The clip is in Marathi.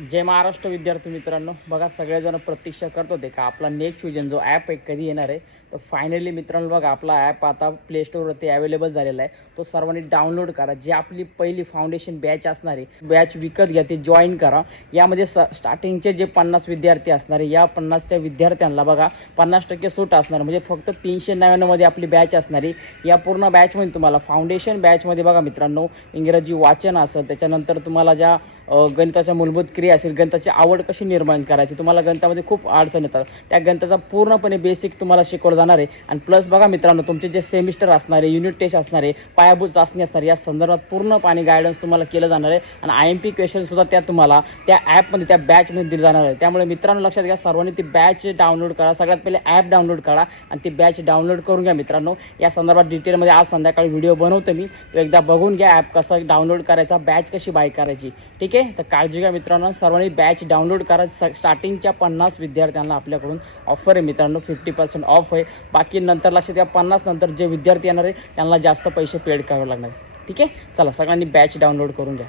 जय महाराष्ट्र विद्यार्थी मित्रांनो, बघा सगळेजण प्रतीक्षा करत होते का आपला नेक्स्ट फ्युजन जो ॲप आहे कधी येणार आहे. तर फायनली मित्रांनो बघा आपला ॲप आता प्ले स्टोरवरती अवेलेबल झालेला आहे. तो सर्वांनी डाउनलोड करा. जी आपली पहिली फाउंडेशन बॅच असणार आहे, बॅच विकत घ्या, ते जॉईन करा. यामध्ये स्टार्टिंगचे जे 50 विद्यार्थी असणार आहे, या 50च्या विद्यार्थ्यांना बघा 50% सूट असणार. म्हणजे फक्त 399 मध्ये आपली बॅच असणार आहे. या पूर्ण बॅचमध्ये तुम्हाला फाउंडेशन बॅचमध्ये बघा मित्रांनो इंग्रजी वाचन असेल, त्याच्यानंतर तुम्हाला ज्या गणिताच्या मूलभूत क्रिया असेल, गणिताची आवड कशी निर्माण करायची, तुम्हाला गणितामध्ये खूप अडचण येतात, त्या गणिताचा पूर्णपणे बेसिक तुम्हाला शिकवलं जाणार आहे. आणि प्लस बघा मित्रांनो तुमचे जे सेमिस्टर असणार आहे, युनिट टेस्ट असणार आहे, पायाभूत चाचणी असणार, या संदर्भात पूर्णपणे गायडन्स तुम्हाला केलं जाणार आहे. आणि IMP क्वेश्चनसुद्धा त्या तुम्हाला त्या ॲपमध्ये त्या बॅचमध्ये दिले जाणार आहे. त्यामुळे मित्रांनो लक्षात घ्या, सर्वांनी ती बॅच डाउनलोड करा. सगळ्यात पहिले ॲप डाउनलोड करा आणि ती बॅच डाउनलोड करून घ्या मित्रांनो. या संदर्भात डिटेलमध्ये आज संध्याकाळी व्हिडिओ बनवतो मी, तो एकदा बघून घ्या. ॲप कसं डाउनलोड करायचा, बॅच कशी बाय करायची, ठीक आहे. तर काळजी घ्या मित्रांनो, सर्वांनी बॅच डाउनलोड करा. स्टार्टिंगच्या 50 विद्यार्थ्यांना आपल्याकडून ऑफर आहे मित्रांनो, 50% ऑफ आहे. बाकी नंतर लक्षात घ्या, 50 नंतर जे विद्यार्थी येणार आहे त्यांना जास्त पैसे पेड करावे लागणार आहे, ठीक आहे. चला सगळ्यांनी बॅच डाउनलोड करून घ्या.